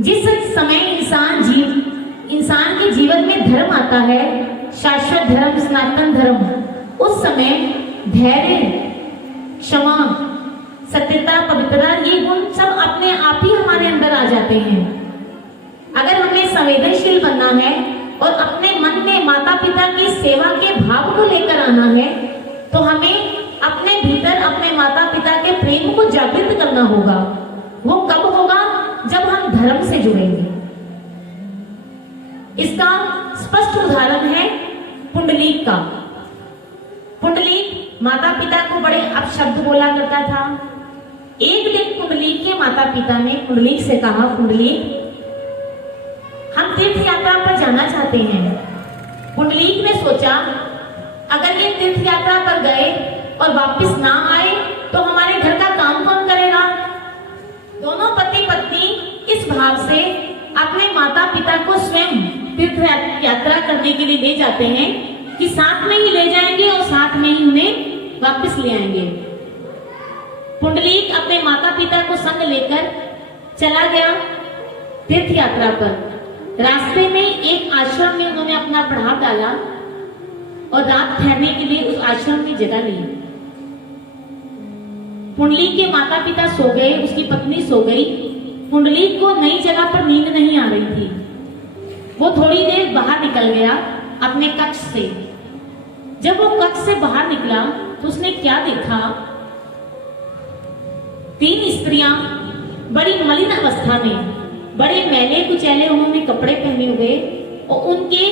जिस समय इंसान के जीवन में धर्म आता है, शाश्वत धर्म, सनातन धर्म, उस समय धैर्य, क्षमा, सत्यता, पवित्रता, ये गुण सब अपने आप ही हमारे अंदर आ जाते हैं। अगर हमें संवेदनशील बनना है और अपने मन में माता पिता की सेवा के भाव को लेकर आना है, तो हमें अपने भीतर अपने माता पिता के प्रेम को जागृत करना होगा। वो कब होगा? जब हम धर्म से जुड़ेंगे। इसका स्पष्ट उदाहरण है पुंडलीक का। पुंडलीक माता पिता को बड़े अपशब्द बोला करता था। एक दिन पुंडलीक के माता पिता ने पुंडलीक से कहा, पुंडलीक, हम तीर्थ यात्रा पर जाना चाहते हैं। पुंडलीक ने सोचा, अगर ये तीर्थ यात्रा पर गए और वापस ना आए तो हमारे घर का काम कौन करेगा? दोनों पति पत्नी इस भाव से अपने माता पिता को स्वयं तीर्थ यात्रा करने के लिए ले जाते हैं कि साथ में ही ले जाएंगे और साथ में ही उन्हें वापस ले आएंगे। पुंडलीक अपने माता पिता को संग लेकर चला गया तीर्थ यात्रा पर। रास्ते में एक आश्रम में उन्होंने अपना पड़ाव डाला और रात ठहरने के लिए उस आश्रम में जगह ली। पुंडलीक के माता पिता सो गए, उसकी पत्नी सो गई। पुंडलीक को नई जगह पर नींद नहीं आ रही थी। वो थोड़ी देर बाहर निकल गया अपने कक्ष से। जब वो कक्ष से बाहर निकला तो उसने क्या देखा? 3 स्त्रियां बड़ी मलिन अवस्था में, बड़े मैले कुचैले उन्होंने कपड़े पहने हुए और उनके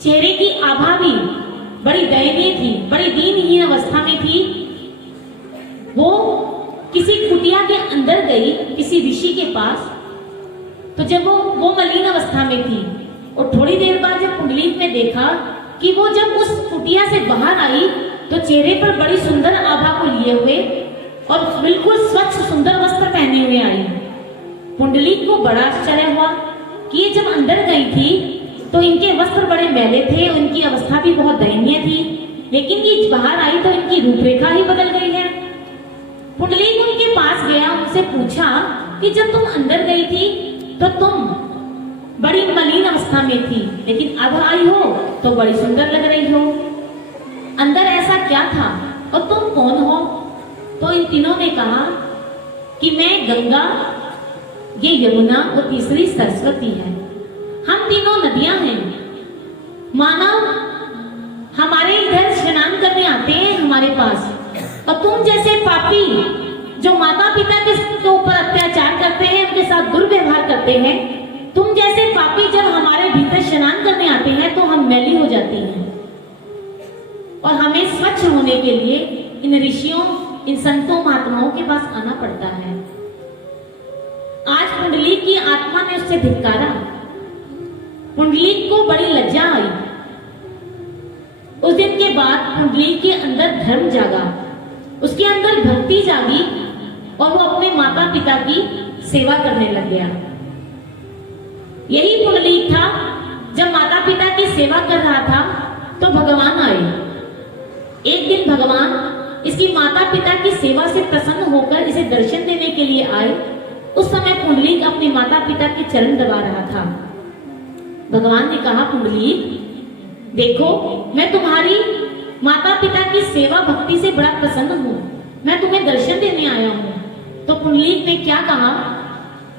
चेहरे की आभा भी बड़ी दयनीय थी, बड़ी दीनहीन अवस्था में थी। वो किसी कुटिया के अंदर गई, किसी ऋषि के पास। तो जब वो मलिन अवस्था में थी और थोड़ी देर बाद जब पुंडलीक ने देखा कि वो जब उस कुटिया से बाहर आई तो चेहरे पर बड़ी सुंदर आभा को लिए हुए और बिल्कुल स्वच्छ सुंदर वस्त्र पहने हुए आई। पुंडलीक को बड़ा आश्चर्य हुआ कि ये जब अंदर गई थी तो इनके वस्त्र बड़े मैले थे, उनकी अवस्था भी बहुत दयनीय थी, लेकिन ये बाहर आई तो इनकी रूपरेखा ही बदल गई है। पुंडलीक उनके पास गया, उनसे पूछा कि जब तुम अंदर गई थी तो तुम बड़ी मलिन अवस्था में थी, लेकिन अब आई हो तो बड़ी सुंदर लग रही हो। अंदर ऐसा क्या था और तुम कौन हो? तो इन तीनों ने कहा कि मैं गंगा, ये यमुना और तीसरी सरस्वती है। हम तीनों नदियां हैं। मानव हमारे इधर स्नान करने आते हैं हमारे पास, और तुम जैसे पापी जो माता पिता के ऊपर अत्याचार करते हैं, उनके साथ दुर्व्यवहार करते हैं, तुम जैसे पापी जब हमारे भीतर स्नान करने आते हैं तो हम मैली हो जाती हैं और हमें स्वच्छ होने के लिए इन ऋषियों, इन संतों, महात्माओं के पास आना पड़ता है। आज पुंडलीक की आत्मा ने उससे धिक्कारा। पुंडलीक को बड़ी लज्जा आई। उस दिन के बाद पुंडलीक के अंदर धर्म जागा, उसके अंदर भक्ति जागी और वो अपने माता पिता की सेवा करने लग गया। यही पुंडलीक था जब माता पिता की सेवा कर रहा था तो भगवान आए। एक दिन भगवान इसकी माता पिता की सेवा से प्रसन्न होकर इसे दर्शन देने के लिए आए। उस समय पुंडलीक अपने माता पिता के चरण दबा रहा था। भगवान ने कहा, पुंडलीक देखो, मैं तुम्हारी माता पिता की सेवा भक्ति से बड़ा प्रसन्न हूँ, मैं तुम्हें दर्शन देने आया हूँ। तो पुंडलीक ने क्या कहा,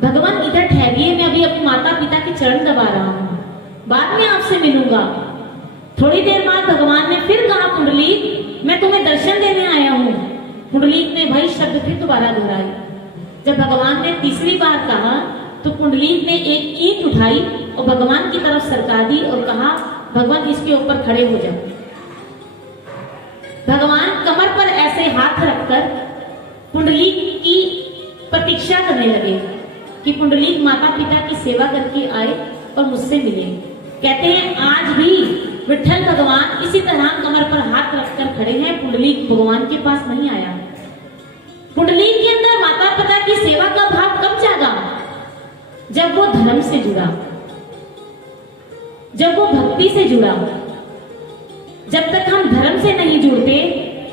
भगवान इधर ठहरिए, मैं अभी अपने माता पिता के चरण दबा रहा हूँ, बाद में आपसे मिलूंगा। थोड़ी देर बाद भगवान ने फिर कहा, पुंडलीक मैं तुम्हें दर्शन देने आया हूँ। पुंडलीक ने वही शब्द फिर दोबारा दोहराई। जब भगवान ने तीसरी बार कहा तो पुंडलीक ने एक ईंट उठाई और भगवान की तरफ सरका दी और कहा, भगवान इसके ऊपर खड़े हो जाओ। भगवान कमर पर ऐसे हाथ रखकर पुंडलीक की प्रतीक्षा करने लगे कि पुंडलीक माता पिता की सेवा करके आए और मुझसे मिले। कहते हैं आज भी विठ्ठल भगवान इसी तरह कमर पर हाथ रखकर खड़े हैं। पुंडलीक भगवान के पास नहीं आया। पुंडलीक के अंदर माता पिता की सेवा का भाव कब जागा? जब वो धर्म से जुड़ा, जब वो भक्ति से जुड़ा। जब तक हम धर्म से नहीं जुड़ते,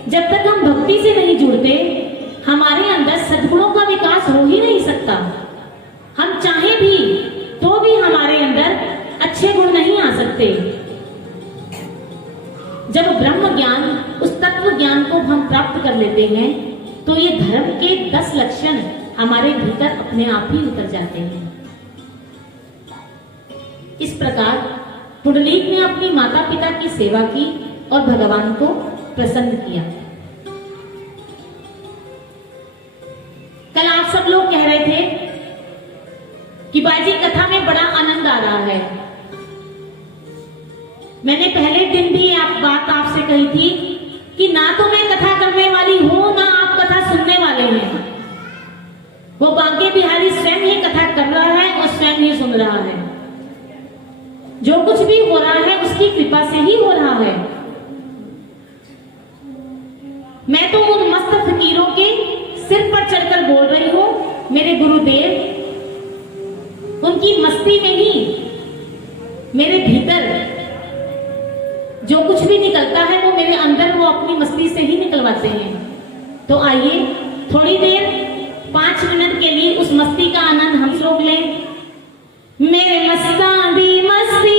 जब तक हम भक्ति से नहीं जुड़ते, हमारे अंदर सद्गुणों का विकास हो ही नहीं सकता। ब्रह्म ज्ञान, उस तत्व ज्ञान को हम प्राप्त कर लेते हैं तो ये धर्म के 10 लक्षण हमारे भीतर अपने आप ही उतर जाते हैं। इस प्रकार पुंडलीक ने अपनी माता पिता की सेवा की और भगवान को प्रसन्न किया। कल आप सब लोग कह रहे थे कि बाजी कथा में बड़ा आनंद आ रहा है। मैंने पहले दिन भी बात आपसे कही थी कि ना तो मैं कथा करने वाली हूं, ना आप कथा सुनने वाले हैं। वो बांके बिहारी स्वयं ही कथा कर रहा है और स्वयं ही सुन रहा है। जो कुछ भी हो रहा है उसकी कृपा से ही हो रहा है। मैं तो उन मस्त फकीरों के सिर पर चढ़कर बोल रही हूं। मेरे गुरुदेव उनकी मस्ती में ही मेरे भीतर जो कुछ भी निकलता है वो मेरे अंदर वो अपनी मस्ती से ही निकलवाते हैं। तो आइए थोड़ी देर 5 मिनट के लिए उस मस्ती का आनंद हम लोग लें। मेरे मस्तानी मस्ती,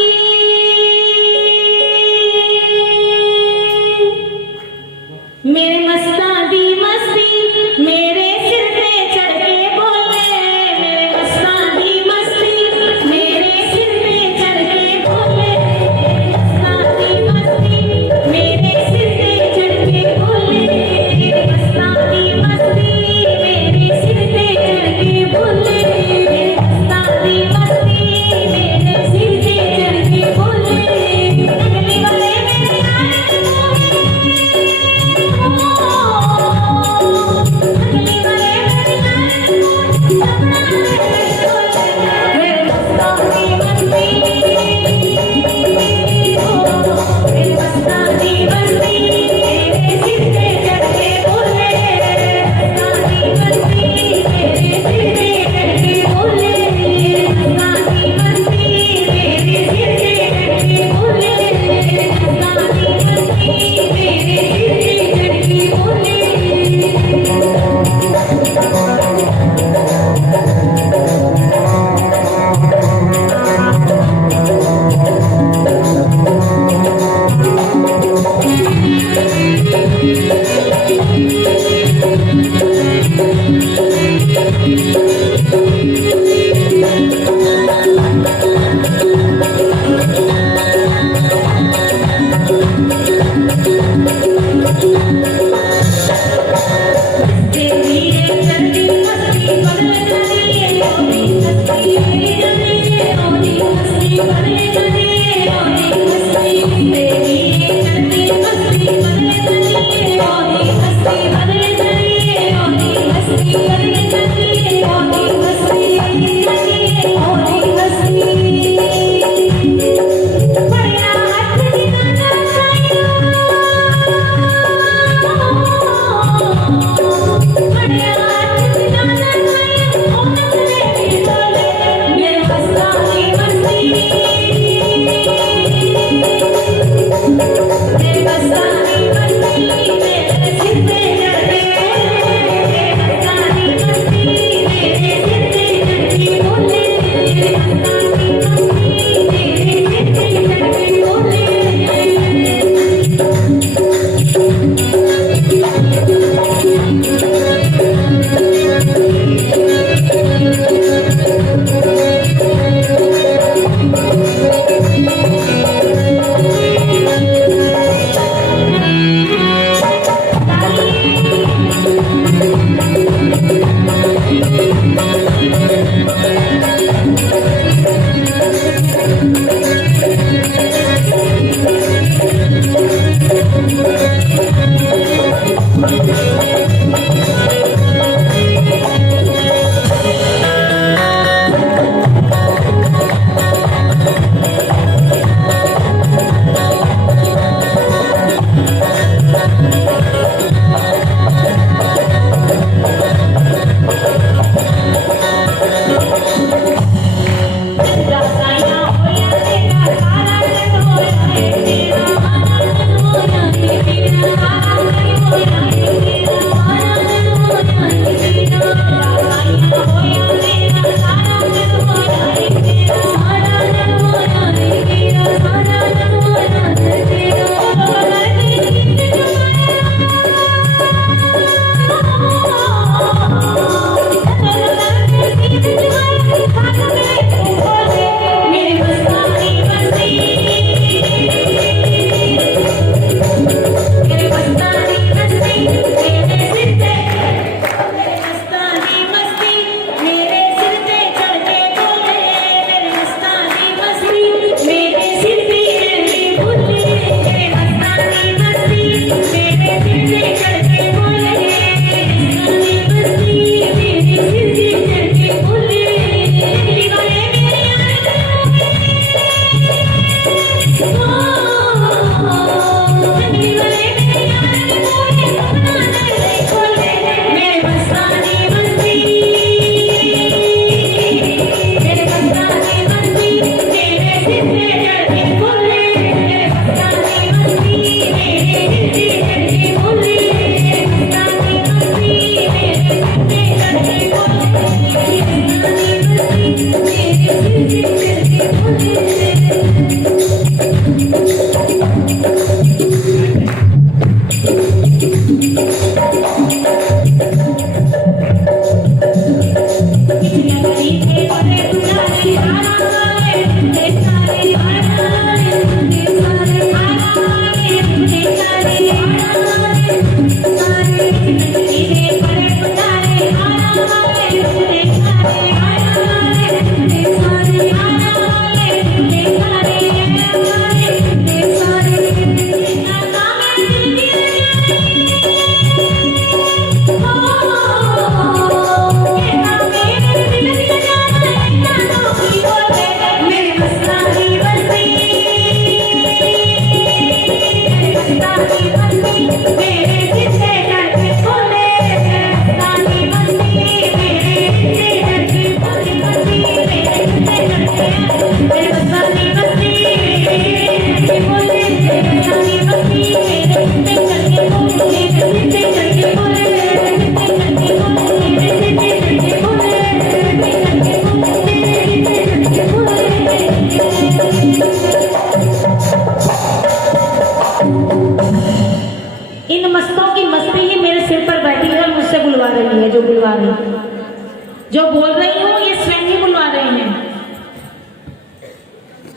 मेरे मस्तानी मस्ती, मेरे सिर पे चढ़ के बोले। मेरे मस्तानी मस्ती, मेरे सिर पे चढ़ के बोले। मस्तानी मस्ती, मेरे सिर पे चढ़ के बोले। मस्तानी मस्ती, मेरे सिर पे चढ़ के बोले। मस्तानी मस्ती,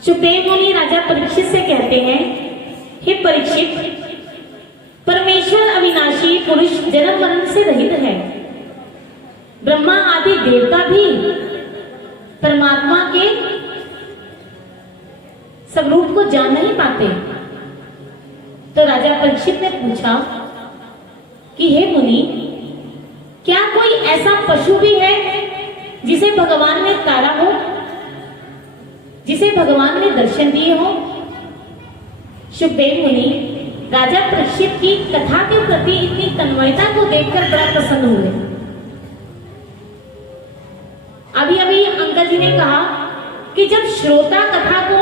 सुखदेव मुनि राजा परीक्षित से कहते हैं, हे परीक्षित, परमेश्वर अविनाशी पुरुष जन्म मरण से रहित है। ब्रह्मा आदि देवता भी परमात्मा के स्वरूप को जान नहीं पाते। तो राजा परीक्षित ने पूछा कि हे मुनि, क्या कोई ऐसा पशु भी है जिसे भगवान ने तारा हो, जिसे भगवान ने दर्शन दिए हो? सुखदेव मुनि राजा परीक्षित की कथा के प्रति इतनी तन्मयता को देखकर बड़ा प्रसन्न हुए। अभी अभी अंकल जी ने कहा कि जब श्रोता कथा को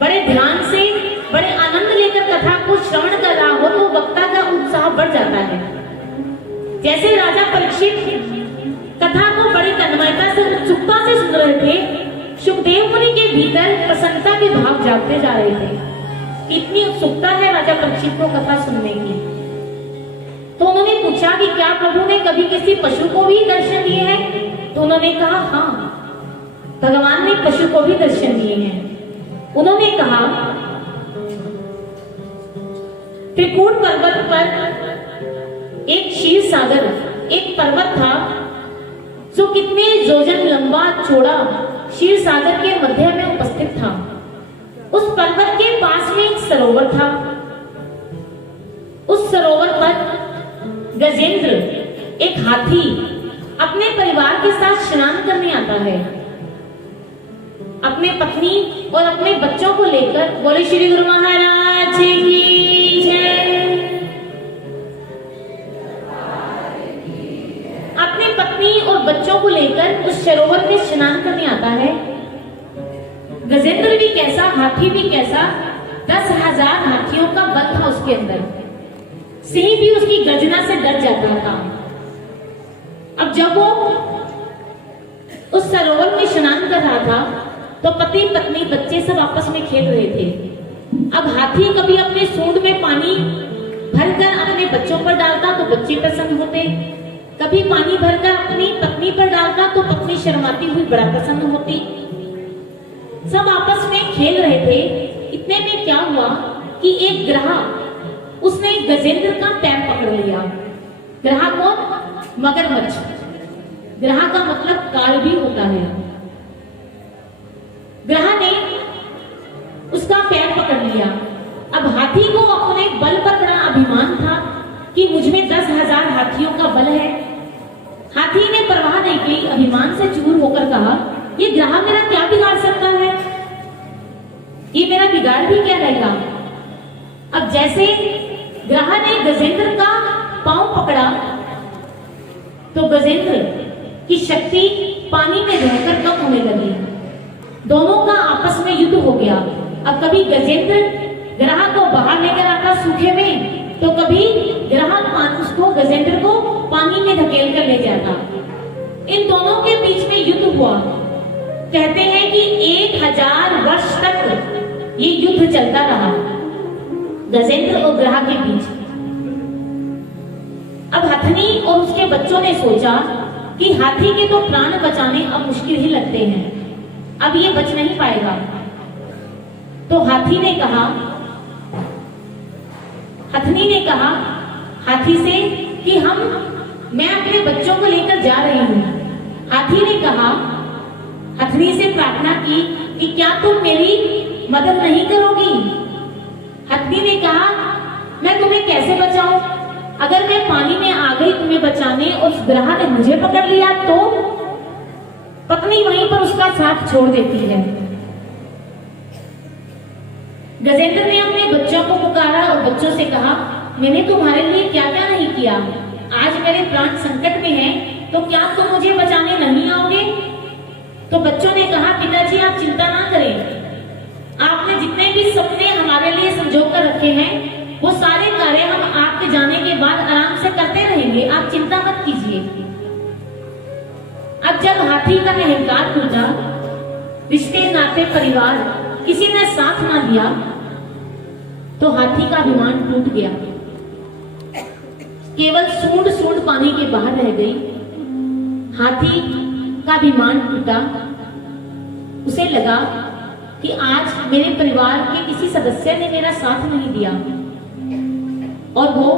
बड़े ध्यान से, बड़े आनंद लेकर कथा को श्रवण कर रहा हो तो वक्ता का उत्साह बढ़ जाता है। जैसे राजा परीक्षित कथा को बड़ी तन्मयता से, उत्सुकता से सुन रहे थे, सुखदेव मुनि के भीतर प्रसन्नता के भाव जागते जा रहे थे। इतनी उत्सुकता है राजा परीक्षित को कथा सुनने की। तो उन्होंने पूछा कि क्या प्रभु ने कभी किसी पशु को भी दर्शन दिए हैं? तो उन्होंने कहा, हाँ, भगवान ने पशु को भी दर्शन दिए हैं। उन्होंने कहा, त्रिकूट पर्वत पर एक क्षीर सागर, एक पर्वत था जो कितने योजन लंबा चौड़ा क्षीर सागर के मध्य में उपस्थित था। उस पर्वत के पास में एक सरोवर था। उस सरोवर पर गजेंद्र, एक हाथी, अपने परिवार के साथ स्नान करने आता है। अपने पत्नी और अपने बच्चों को लेकर। बोले श्री गुरु महाराज की जय। अपनी पत्नी और बच्चों को लेकर उस सरोवर में स्नान करने आता है। गजेंद्र भी कैसा, हाथी भी कैसा, 10,000 हाथियों का बल था उसके अंदर। सिंह भी उसकी गर्जना से डर जाता था। अब जब वो उस सरोवर में स्नान कर रहा था तो पति पत्नी बच्चे सब आपस में खेल रहे थे। अब हाथी कभी अपने सूंड में पानी भरकर अपने बच्चों पर डालता तो बच्चे प्रसन्न होते, कभी पानी भरकर अपनी पत्नी पर डालता तो पत्नी शर्माती हुई बड़ा प्रसन्न होती। सब आपस में खेल रहे थे। इतने में क्या हुआ कि एक ग्राह, उसने गजेंद्र का पैर पकड़ लिया। ग्राह कौन? मगरमच्छ। ग्राह का मतलब काल भी होता है। ग्राह ने उसका पैर पकड़ लिया। अब हाथी को अपने बल पर बड़ा अभिमान था कि मुझमें 10,000 हाथियों का बल है। हाथी ने परवाह नहीं की, अभिमान से चूर होकर कहा, ये ग्राह मेरा क्या बिगाड़ सकता है? ये मेरा बिगाड़ भी क्या रहेगा? अब जैसे ग्राह ने गजेंद्र का पांव पकड़ा तो गजेंद्र की शक्ति पानी में रहकर कम होने लगी। दोनों का आपस में युद्ध हो गया। अब कभी गजेंद्र ग्राह को बाहर लेकर आता सूखे में, तो कभी ग्राह उसको, गजेंद्र को पानी में धकेल कर ले जाता। इन दोनों के बीच में युद्ध हुआ। कहते हैं कि 1000 वर्ष तक ये युद्ध चलता रहा गजेंद्र और ग्राह के बीच। अब हथनी और उसके बच्चों ने सोचा कि हाथी के तो प्राण बचाने अब मुश्किल ही लगते हैं, अब ये बच नहीं पाएगा। तो हथनी ने कहा हाथी से कि मैं अपने बच्चों को लेकर जा रही हूं। हाथी ने कहा, हथनी से प्रार्थना की कि क्या तुम मेरी मदद नहीं करोगी? हथनी ने कहा, मैं तुम्हें कैसे बचाऊं? अगर मैं पानी में आ गई तुम्हें बचाने और उस ग्राह ने मुझे पकड़ लिया तो? पत्नी वहीं पर उसका साथ छोड़ देती है। गजेंद्र ने अपने बच्चों को पुकारा और बच्चों से कहा, मैंने तुम्हारे लिए क्या क्या नहीं किया। आज मेरे प्राण संकट में हैं, तो क्या तुम मुझे बचाने नहीं आओगे? तो बच्चों ने कहा, पिताजी आप चिंता ना करें, आपने जितने भी सपने हमारे लिए संजो कर रखे हैं वो सारे कार्य हम आपके जाने के बाद आराम से करते रहेंगे, आप चिंता मत कीजिए। अब जब हाथी का अहंकार टूटा, रिश्ते नाते परिवार किसी ने साथ ना दिया, तो हाथी का अभिमान टूट गया। केवल सूंड पानी के बाहर रह गई। हाथी का अभिमान टूटा। उसे लगा कि आज मेरे परिवार के किसी सदस्य ने मेरा साथ नहीं दिया, और वो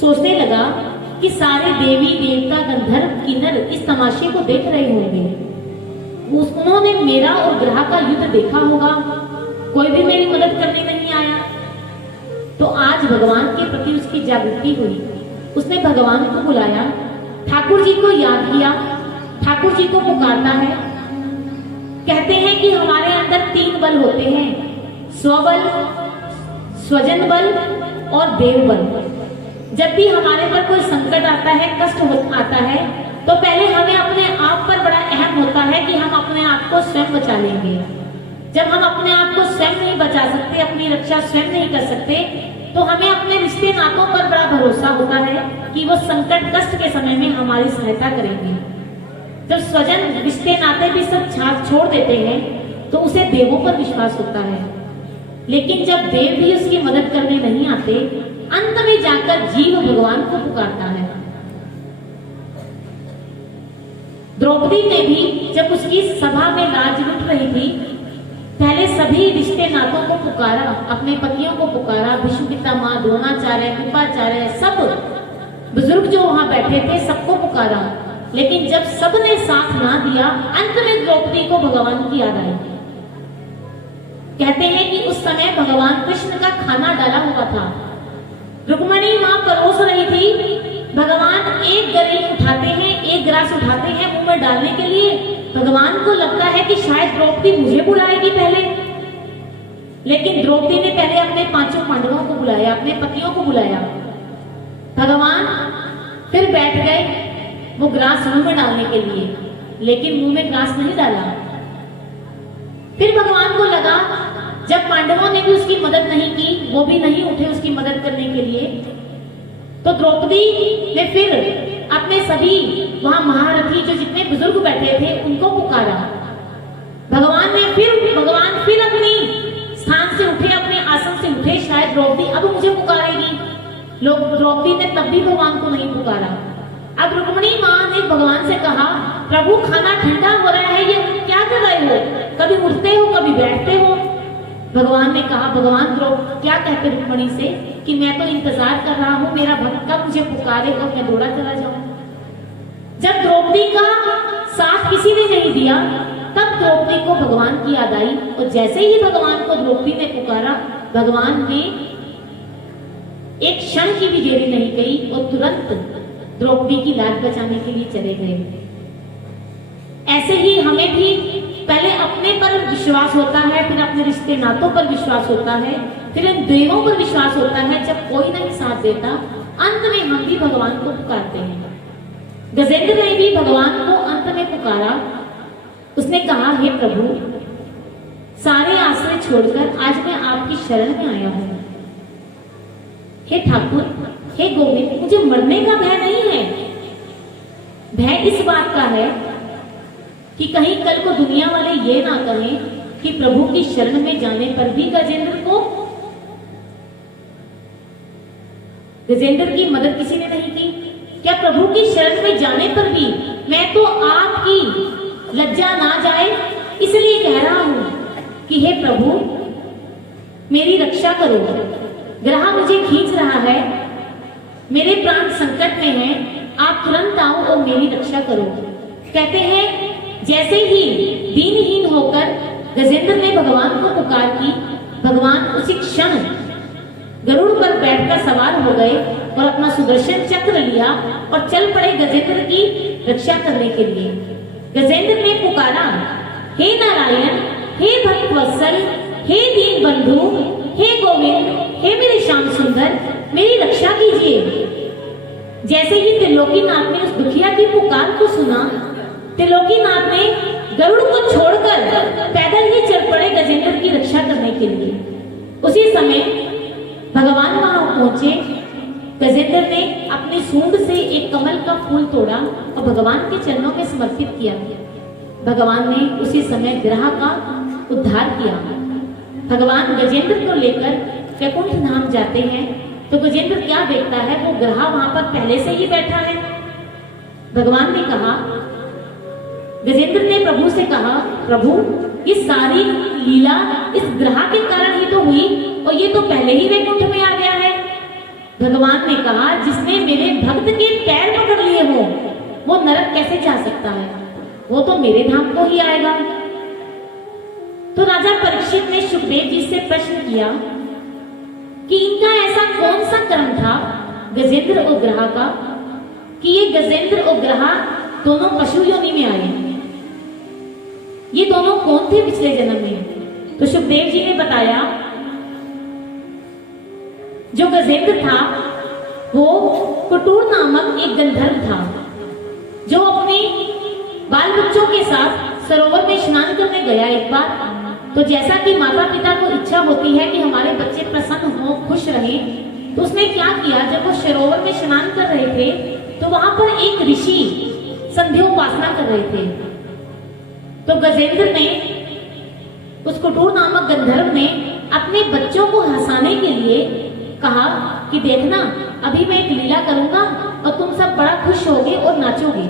सोचने लगा कि सारे देवी देवता गंधर्व किन्नर इस तमाशे को देख रहे होंगे, उन्होंने मेरा और ग्रह का युद्ध देखा होगा, कोई भी मेरी मदद करने नहीं आया। तो आज भगवान के प्रति उसकी जागृति हुई, उसने भगवान को बुलाया, ठाकुर जी को याद किया, ठाकुर जी को पुकारता है। कहते हैं कि हमारे अंदर 3 बल होते हैं, स्वबल, स्वजन बल और देव बल। जब भी हमारे पर कोई संकट आता है, कष्ट आता है, तो पहले हमें अपने आप पर बड़ा अहम होता है कि हम अपने आप को स्वयं बचा लेंगे। जब हम अपने आप को स्वयं नहीं बचा सकते, अपनी रक्षा स्वयं नहीं कर सकते, तो हमें अपने रिश्ते नातों पर बड़ा भरोसा होता है कि वो संकट कष्ट के समय में हमारी सहायता करेंगे। जब स्वजन रिश्ते नाते भी सब छोड़ देते हैं तो उसे देवों पर विश्वास होता है, लेकिन जब देव भी उसकी मदद करने नहीं आते, अंत में जाकर जीव भगवान को पुकारता है। द्रौपदी ने भी जब उसकी सभा में लाज लुट रही थी, पहले सभी रिश्ते नातों को पुकारा, अपने पतियों को पुकारा, भीष्म पितामह, द्रोणाचार्य, कृपाचार्य, सब बुजुर्ग जो वहां बैठे थे सबको पुकारा, लेकिन जब सबने साथ ना दिया, अंत में द्रौपदी को भगवान की याद आई। कहते हैं कि उस समय भगवान कृष्ण का खाना डाला हुआ था, रुक्मणी मां परोस रही थी, भगवान एक गरी उठाते हैं, एक ग्रास उठाते हैं मुंह में डालने के लिए। भगवान को लगता है कि शायद द्रौपदी मुझे बुलाएगी पहले, लेकिन द्रौपदी ने पहले अपने 5 पांडवों को बुलाया, अपने पतियों को बुलाया। भगवान फिर बैठ गए वो ग्रास मुंह में डालने के लिए, लेकिन मुंह में ग्रास नहीं डाला। फिर भगवान को लगा, जब पांडवों ने भी उसकी मदद नहीं की, वो भी नहीं उठे उसकी मदद करने के लिए, तो द्रौपदी ने फिर अपने सभी वहां महारथी जो जितने बुजुर्ग बैठे थे उनको पुकारा। भगवान फिर अपनी स्थान से उठे, अपने आसन से उठे, शायद द्रौपदी अब मुझे पुकारेगी। लोग द्रौपदी ने तब भी भगवान को नहीं पुकारा। अब रुक्मिणी मां ने भगवान से कहा, प्रभु खाना ठंडा हो रहा है, ये क्या कर रहे हो, कभी उठते हो कभी बैठते हो। भगवान ने कहा, भगवान क्या कहते रुक्मिणी से कि मैं तो इंतजार कर रहा हूं, मेरा भक्त कब मुझे पुकारे और मैं दौड़ा चला जाऊं। जब द्रौपदी का साथ किसी ने नहीं दिया, तब द्रौपदी को भगवान की याद आई, और जैसे ही भगवान को द्रौपदी ने पुकारा, भगवान ने एक क्षण की भी देरी नहीं की और तुरंत द्रौपदी की लाज बचाने के लिए चले गए। ऐसे ही हमें भी पहले अपने पर विश्वास होता है, फिर अपने रिश्ते नातों पर विश्वास होता है, फिर इन देवों पर विश्वास होता है। जब कोई नहीं साथ देता, अंत में हम भी भगवान को पुकारते हैं। गजेंद्र ने भी भगवान को अंत में पुकारा। उसने कहा, हे प्रभु, सारे आश्रय छोड़कर आज मैं आपकी शरण में आया हूं। हे ठाकुर, हे गोविंद, मुझे मरने का भय नहीं है। भय इस बात का है कि कहीं कल को दुनिया वाले ये ना कहें कि प्रभु की शरण में जाने पर भी गजेंद्र की मदद किसी ने नहीं की। क्या प्रभु की शरण में जाने पर भी मैं तो आपकी लज्जा ना जाए, इसलिए कह रहा हूं कि हे प्रभु, मेरी रक्षा करो। ग्रह मुझे खींच रहा है, मेरे प्राण संकट में हैं, आप तुरंत आओ और मेरी रक्षा करो। कहते हैं जैसे ही दीनहीन होकर गजेंद्र ने भगवान को पुकार की, भगवान उसी क्षण गरुड़ पर बैठकर सवार हो गए और अपना सुदर्शन चक्र लिया और चल पड़े गजेंद्र की रक्षा करने के लिए। गजेंद्र ने पुकारा, हे नारायण, हे भक्तवत्सल, हे दीन बंधु, हे गोविंद, हे मेरे श्याम सुंदर, मेरी रक्षा कीजिए। जैसे ही त्रिलोकीनाथ ने उस दुखिया की पुकार को सुना, त्रिलोकीनाथ ने गरुड़ को छोड़कर पैदल ही चल पड़े गजेंद्र की रक्षा करने के लिए। उसी समय भगवान वहां पहुंचे। गजेंद्र ने अपनी सूंड से एक कमल का फूल तोड़ा और भगवान के चरणों में समर्पित किया। भगवान ने उसी समय ग्रह का उद्धार किया। भगवान गजेंद्र को लेकर वैकुंठ धाम जाते हैं तो गजेंद्र क्या देखता है, वो ग्रह वहां पर पहले से ही बैठा है। भगवान ने कहा, गजेंद्र ने प्रभु से कहा, प्रभु ये सारी लीला इस ग्रह के कारण ही तो हुई और ये तो पहले ही वैकुंठ में आ गया है। भगवान ने कहा, जिसने मेरे भक्त के पैर पकड़ लिए हो वो नरक कैसे जा सकता है, वो तो मेरे धाम को ही आएगा। तो राजा परीक्षित ने सुखदेव जी से प्रश्न किया कि इनका ऐसा कौन सा कर्म था गजेंद्र और ग्रह का कि ये गजेंद्र और ग्रह दोनों पशु योनि में आए, ये दोनों कौन थे पिछले जन्म में। तो सुखदेव जी ने बताया, जो गजेंद्र था वो कुटूर नामक एक गंधर्व था, जो अपने बाल बच्चों के साथ सरोवर में स्नान करने गया एक बार। तो जैसा कि माता पिता को इच्छा होती है कि हमारे बच्चे प्रसन्न हो, खुश रहें, तो उसने क्या किया, जब वो सरोवर में स्नान कर रहे थे तो वहां पर एक ऋषि संध्योपासना कर रहे थे। तो गजेंद्र ने, उस कुटूर नामक गंधर्व ने अपने बच्चों को हंसाने के लिए कहा कि देखना अभी मैं एक लीला करूंगा और तुम सब बड़ा खुश होगे और नाचोगे।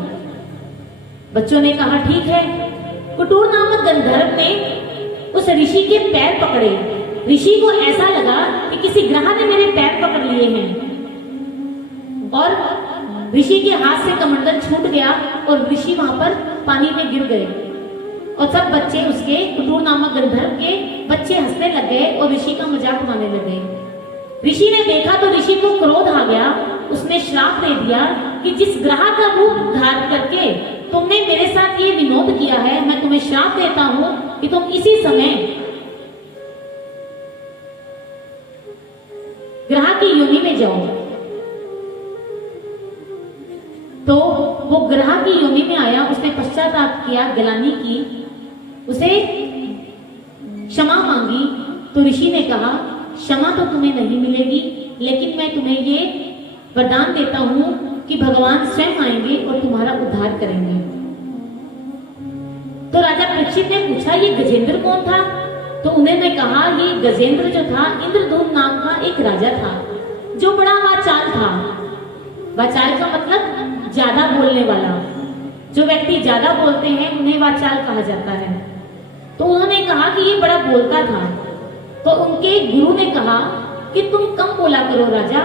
बच्चों ने कहा ठीक है। कुटूर नामक गंधर्व ने उस ऋषि के पैर पकड़े। ऋषि को ऐसा लगा कि किसी ग्रह ने मेरे पैर पकड़ लिए हैं और ऋषि के हाथ से कमंडल छूट गया और ऋषि वहां पर पानी में गिर गए और सब बच्चे, उसके कुटूर नामक गंधर्व के बच्चे हंसने लग गए और ऋषि का मजाक उड़ाने लग गए। ऋषि ने देखा तो ऋषि को क्रोध आ गया। उसने श्राप दे दिया कि जिस ग्रह का रूप धारण करके तुमने मेरे साथ ये विनोद किया है, मैं तुम्हें श्राप देता हूं कि तुम इसी समय ग्रह की योनि में जाओ। तो वो ग्रह की योनि में आया, उसने पश्चाताप किया, गिलानी की, उसे क्षमा मांगी। तो ऋषि ने कहा, क्षमा तो तुम्हें नहीं मिलेगी, लेकिन मैं तुम्हें ये वरदान देता हूं कि भगवान स्वयं आएंगे और तुम्हारा उद्धार करेंगे। तो राजा परीक्षित ने पूछा, ये गजेंद्र कौन था? तो उन्होंने कहा, ये गजेंद्र जो था इंद्रधूम नाम का एक राजा था, जो बड़ा वाचाल था। वाचाल का मतलब ज्यादा बोलने वाला। जो व्यक्ति ज्यादा बोलते हैं उन्हें वाचाल कहा जाता है। तो उन्होंने कहा कि ये बड़ा बोलता था। तो उनके गुरु ने कहा कि तुम कम बोला करो राजा,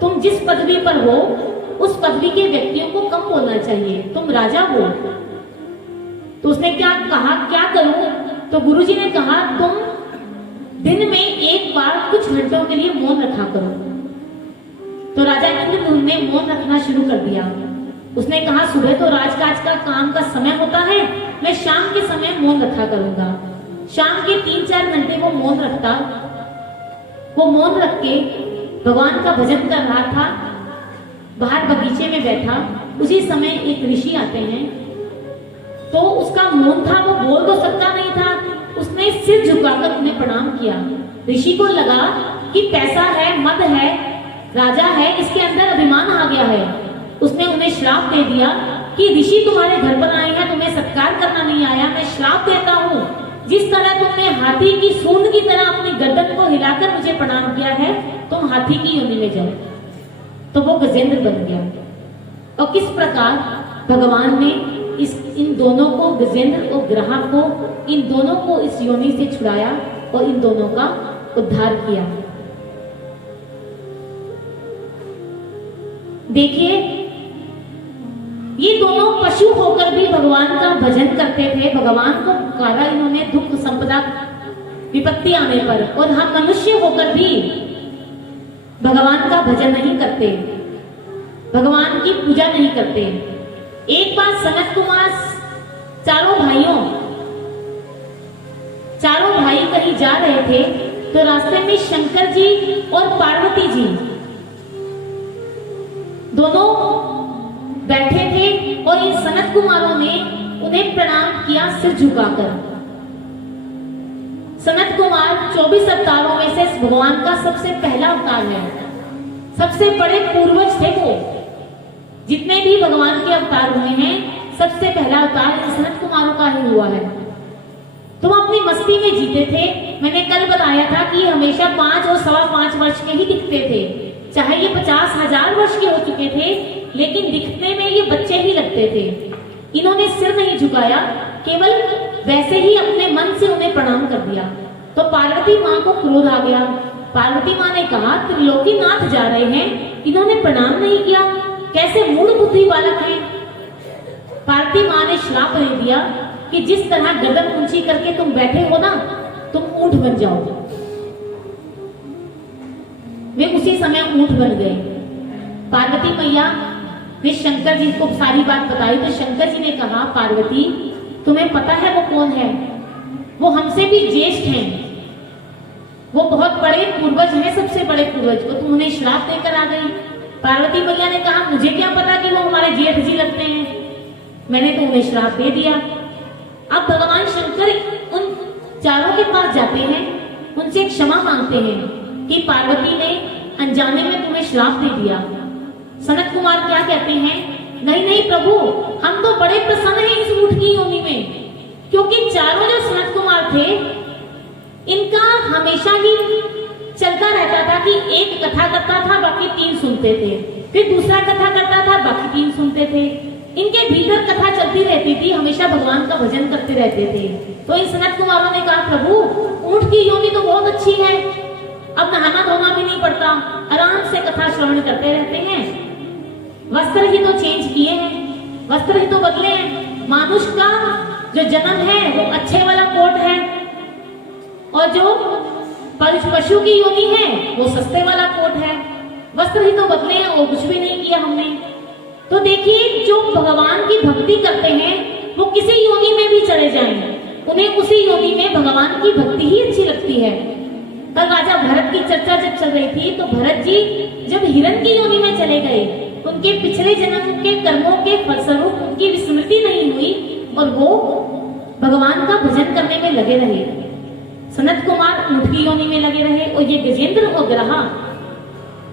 तुम जिस पदवी पर हो उस पदवी के व्यक्तियों को कम बोलना चाहिए, तुम राजा हो। तो उसने क्या कहा, क्या करूं? तो गुरुजी ने कहा, तुम दिन में एक बार कुछ घंटों के लिए मौन रखा करो। तो राजा इंद्रधूम ने मौन रखना शुरू कर दिया। उसने कहा, सुबह तो राजकाज का काम का समय होता है, मैं शाम के समय मौन रखा करूंगा। शाम के 3-4 घंटे वो मौन रखता। वो मौन रख के भगवान का भजन कर रहा था, बाहर बगीचे में बैठा। उसी समय एक ऋषि आते हैं। तो उसका मौन था, वो बोल तो सकता नहीं था। उसने सिर झुकाकर उन्हें प्रणाम किया। ऋषि को लगा कि पैसा है, मद है, राजा है, इसके अंदर अभिमान आ गया है। उसने उन्हें श्राप दे दिया कि ऋषि तुम्हारे घर पर आए हैं, तुम्हें सत्कार करना नहीं आया, मैं श्राप देता हूँ, जिस तरह तुमने हाथी की सूंड की तरह अपनी गर्दन को हिलाकर मुझे प्रणाम किया है, तुम हाथी की योनि में जाओ। तो वो गजेंद्र बन गया। और किस प्रकार भगवान ने इन दोनों को, गजेंद्र और ग्रह को, इन दोनों को इस योनि से छुड़ाया और इन दोनों का उद्धार किया। देखिए, ये दोनों पशु होकर भी भगवान का भजन करते थे। भगवान को पुकारा इन्होंने दुख संपदा विपत्ति आने पर, और हम मनुष्य होकर भी भगवान का भजन नहीं करते, भगवान की पूजा नहीं करते। एक बार सनत कुमार चारों भाई कहीं जा रहे थे, तो रास्ते में शंकर जी और पार्वती जी दोनों बैठे थे और इन सनत कुमारों ने उन्हें प्रणाम किया सिर झुकाकर। सनत कुमार 24 अवतारों में से भगवान का सबसे पहला अवतार है, सबसे बड़े पूर्वज थे वो। जितने भी भगवान के अवतार हुए हैं, सबसे पहला अवतार इन सनत कुमारों का ही हुआ है। तो वो अपनी मस्ती में जीते थे। मैंने कल बताया था कि हमेशा 5 और 5.25 वर्ष के ही दिखते थे, चाहे ये 50,000 वर्ष के हो चुके थे, लेकिन दिखने में ये बच्चे ही लगते थे। इन्होंने सिर नहीं झुकाया, केवल वैसे ही अपने मन से उन्हें प्रणाम कर दिया। तो पार्वती माँ को क्रोध आ गया। पार्वती माँ ने कहा, त्रिलोकीनाथ जा रहे हैं, इन्होंने प्रणाम नहीं किया, कैसे मूढ़ बुद्धि बालक हैं। पार्वती माँ ने श्राप दे दिया कि जिस तरह गर्दन ऊंची करके तुम बैठे हो ना, तुम ऊंट बन जाओ। वे उसी समय ऊंट बन गए। पार्वती मैया ने शंकर जी को सारी बात बताई तो शंकर जी ने कहा, पार्वती तुम्हें पता है वो कौन है? वो हमसे भी ज्येष्ठ हैं, वो बहुत बड़े पूर्वज हैं, सबसे बड़े पूर्वज को तुम उन्हें श्राप देकर आ गई। पार्वती मैया ने कहा, मुझे क्या पता कि वो हमारे जेठ जी लगते हैं, मैंने तो उन्हें श्राप दे दिया। अब भगवान शंकर उन चारों के पास जाते हैं, उनसे क्षमा मांगते हैं कि पार्वती ने अनजाने में तुम्हें श्राप दे दिया। सनत कुमार क्या कहते हैं, नहीं नहीं प्रभु, हम तो बड़े प्रसन्न हैं इस ऊंट की योनि में, क्योंकि चारों जो सनत कुमार थे इनका हमेशा ही चलता रहता था कि एक कथा करता था, बाकी 3 सुनते थे, फिर दूसरा कथा करता था, बाकी 3 सुनते थे। इनके भीतर कथा चलती रहती थी, हमेशा भगवान का भजन करते रहते थे। तो इन सनत कुमारों ने कहा, प्रभु ऊंट की योनि तो बहुत अच्छी है, अब नहाना धोना भी नहीं पड़ता, आराम से कथा श्रवण करते रहते हैं। वस्त्र ही तो चेंज किए हैं, वस्त्र ही तो बदले हैं। मानुष का जो जन्म है वो अच्छे वाला कोट है, और जो पशु की योनि है वो सस्ते वाला कोट है। वस्त्र ही तो बदले हैं और कुछ भी नहीं किया हमने। तो देखिए, जो भगवान की भक्ति करते हैं वो किसी योनि में भी चले जाएं, उन्हें उसी योनि में भगवान की भक्ति ही अच्छी लगती है। कल राजा भरत की चर्चा जब चल रही थी तो भरत जी जब हिरण की योनि में चले गए, उनके पिछले जन्म के कर्मों के फलस्वरूप उनकी विस्मृति नहीं हुई और वो भगवान का भजन करने में लगे रहे। सनत कुमार ऊंट की योनि में लगे रहे और ये गजेंद्र और ग्रहा,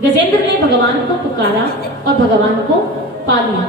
गजेंद्र ने भगवान को पुकारा और भगवान को पा लिया।